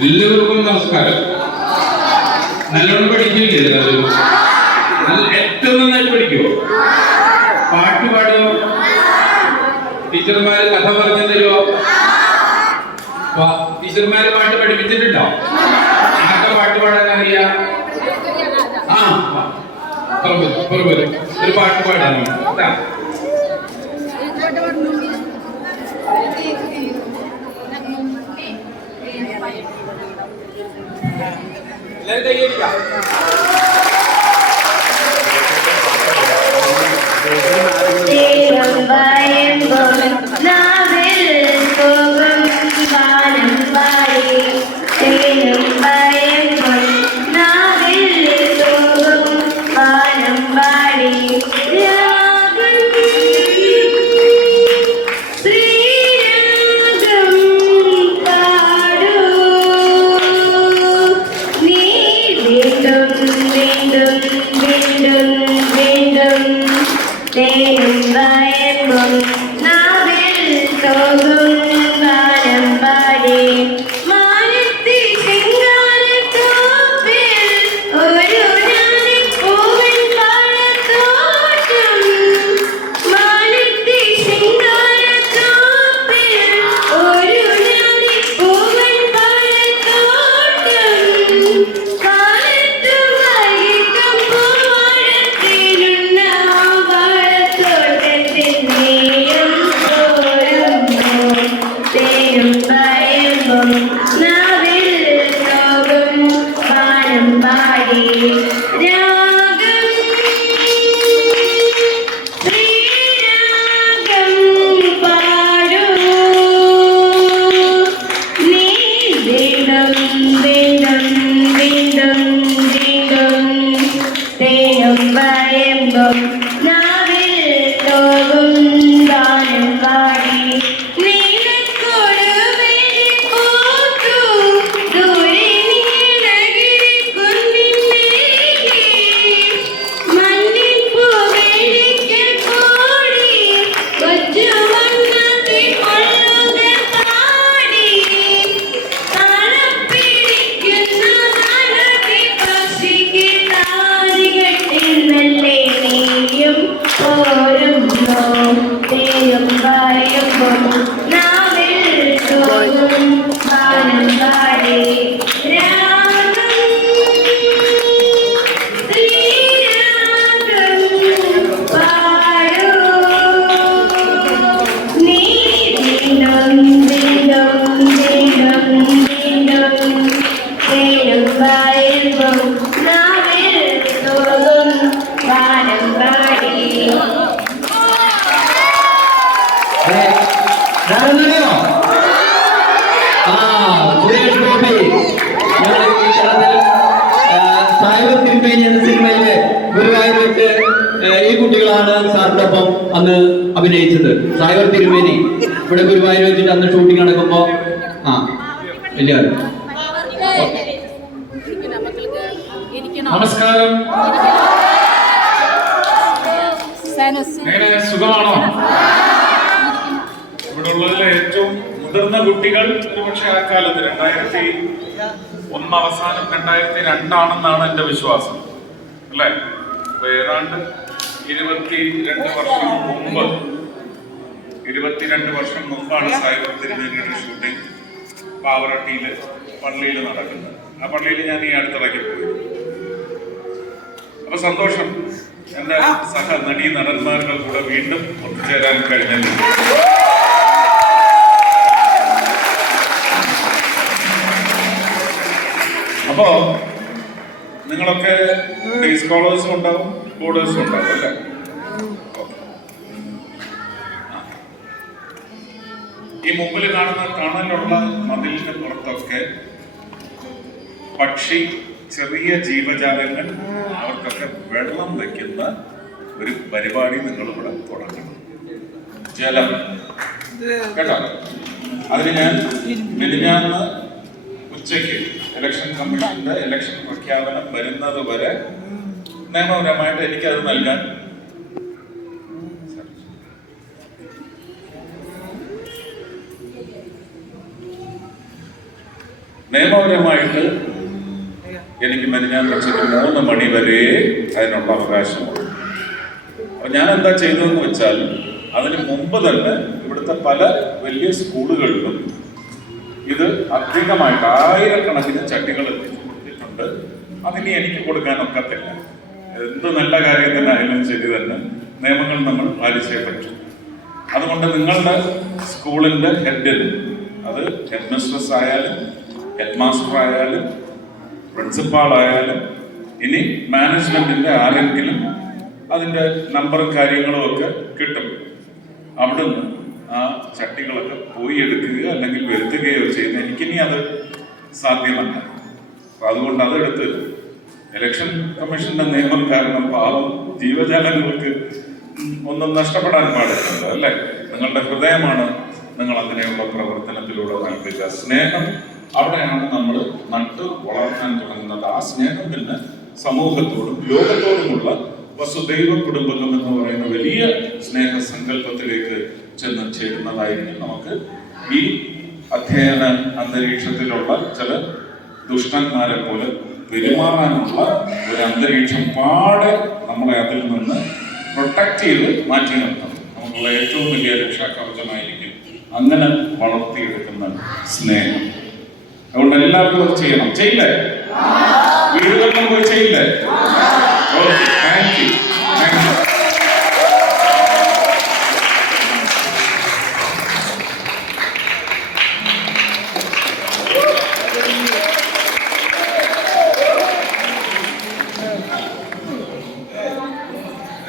എല്ലാവർക്കും നമസ്കാരം. നല്ലോണം പഠിക്കില്ലേ എല്ലാവരും? ഏറ്റവും നന്നായിട്ട് പഠിക്കുമോ പാട്ട് പാടുമോ ടീച്ചർമാര് കഥ പറഞ്ഞു തരുമോ ടീച്ചർമാര് പാട്ട് പഠിപ്പിച്ചിട്ടുണ്ടോ? ആർക്കെ പാട്ട് പാടാൻ അറിയാം? ആ ഒരു പാട്ട് പാടാനോ. എല്ലാവരും കൈയടിക്കാം I am the. Oh. Suresh Gopi Sahib തിരുമേനി എന്ന സിനിമയിലെ ഗുരുവായൂർ വെച്ച് ഈ കുട്ടികളാണ് സാറിന്റെ ഒപ്പം അന്ന് അഭിനയിച്ചത് സൈബർ തിരുമേനി ഇവിടെ ഗുരുവായൂർ വെച്ചിട്ട് അന്ന് ഷൂട്ടിംഗ് നടക്കുമ്പോ ആ എല്ലാവരും നമസ്കാരം എങ്ങനെ? സുഖമാണോ? ഇവിടെ ഉള്ളതിലെ ഏറ്റവും മുതിർന്ന കുട്ടികൾ ഒരുപക്ഷെ ആ കാലത്ത് രണ്ടായിരത്തി ഒന്ന് അവസാനം രണ്ടായിരത്തി രണ്ടാണെന്നാണ് എന്റെ വിശ്വാസം. അല്ലേ? ഏതാണ്ട് ഇരുപത്തി രണ്ട് വർഷം മുമ്പ് ഇരുപത്തിരണ്ട് വർഷം മുമ്പാണ് സൈബർ തിരുനെല്ലിയുടെ ഷൂട്ടിംഗ് പാവറട്ടിയിൽ പള്ളിയിൽ നടക്കുന്നത്. ആ പള്ളിയിൽ ഞാൻ ഈ അടുത്തിടയ്ക്ക് പോയി. അപ്പൊ സന്തോഷം. എന്റെ സഹ നടീ നടന്മാരുടെ കൂടെ വീണ്ടും ഒത്തുചേരാൻ കഴിഞ്ഞല്ലോ അപ്പോ നിങ്ങളൊക്കെ ഡേ സ്കോളേഴ്സും ഉണ്ടാവും ബോർഡേഴ്സും ഉണ്ടാവും അല്ലേ? ഈ മുമ്പിൽ കാണുന്ന തണലുള്ള മതിലിന് പുറത്തൊക്കെ പക്ഷി ചെറിയ ജീവജാലങ്ങൾ അവർക്കൊക്കെ വെള്ളം വെക്കുന്ന ഒരു പരിപാടി നിങ്ങൾ ഇവിടെ തുടങ്ങണം. ജലം. കേട്ടോ? അതിന് ഞാൻ മെലിഞ്ഞാന്ന് ഉച്ചയ്ക്ക് ഇലക്ഷൻ കമ്മീഷന്റെ ഇലക്ഷൻ പ്രഖ്യാപനം വരുന്നത് വരെ നിയമപരമായിട്ട് എനിക്കത് നൽകാൻ നിയമപരമായിട്ട് എനിക്ക് മെലിഞ്ഞാന്ന് ഉച്ചയ്ക്ക് മൂന്ന് മണി വരെ അതിനുള്ള അവകാശമുണ്ട് അപ്പൊ ഞാൻ എന്താ ചെയ്തതെന്ന് വെച്ചാൽ അതിന് മുമ്പ് തന്നെ ഇവിടുത്തെ പല വലിയ സ്കൂളുകളിലും ഇത് അധികമായിട്ട് ആയിരക്കണക്കിന് ചട്ടികൾ എത്തിച്ചിട്ടുണ്ട് അതിന് എനിക്ക് കൊടുക്കാൻ ഒക്കത്തില്ല. എന്ത് നല്ല കാര്യം തന്നെ ആയാലും ശരി തന്നെ നിയമങ്ങൾ നമ്മൾ പാലിച്ചേ പറ്റൂ അതുകൊണ്ട് നിങ്ങളുടെ സ്കൂളിന്റെ ഹെഡിൽ അത് ഹെഡ് മിസ്ട്രസ് ആയാലും ഹെഡ് മാസ്റ്റർ ആയാലും പ്രിൻസിപ്പാൾ ആയാലും ഇനി മാനേജ്മെന്റിന്റെ ആരെങ്കിലും അതിന്റെ നമ്പറും കാര്യങ്ങളും ഒക്കെ കിട്ടും. അവിടുന്ന് ആ ചട്ടികളൊക്കെ പോയി എടുക്കുക അല്ലെങ്കിൽ വരുത്തുകയോ ചെയ്യുന്ന എനിക്കിനി അത് സാധ്യമല്ല. അപ്പൊ അതുകൊണ്ട് അതെടുത്ത് ഇലക്ഷൻ കമ്മീഷന്റെ നിയമം കാരണം പാവം ജീവജാലങ്ങൾക്ക് ഒന്നും നഷ്ടപ്പെടാൻ പാടില്ല അല്ലേ? നിങ്ങളുടെ ഹൃദയമാണ് നിങ്ങൾ അങ്ങനെയുള്ള പ്രവർത്തനത്തിലൂടെ നൽകുക സ്നേഹം. അവിടെയാണ് നമ്മൾ നട്ട് വളർത്താൻ തുടങ്ങുന്നത്. ആ സ്നേഹം പിന്നെ സമൂഹത്തോടും ലോകത്തോടുമുള്ള വസുദൈവ കുടുംബങ്ങൾ എന്ന് പറയുന്ന വലിയ സ്നേഹ സങ്കല്പത്തിലേക്ക് ചെന്ന് ചേരുന്നതായിരിക്കും നമുക്ക്. ഈ അധ്യയന അന്തരീക്ഷത്തിലുള്ള ചില ദുഷ്ടന്മാരെ പോലെ പെരുമാറാനുള്ള ഒരു അന്തരീക്ഷം പാടെ നമ്മളെ അതിൽ നിന്ന് പ്രൊട്ടക്ട് ചെയ്ത് മാറ്റി നിർത്തണം. നമുക്കുള്ള ഏറ്റവും വലിയ രക്ഷാകവചമായിരിക്കും അങ്ങനെ വളർത്തിയെടുക്കുന്ന സ്നേഹം. അതുകൊണ്ട് എല്ലാവർക്കും അത് ചെയ്യണം. ചെയ്യില്ലേ? വീടുകളിലും പോയി ചെയ്യില്ലേ? Thank you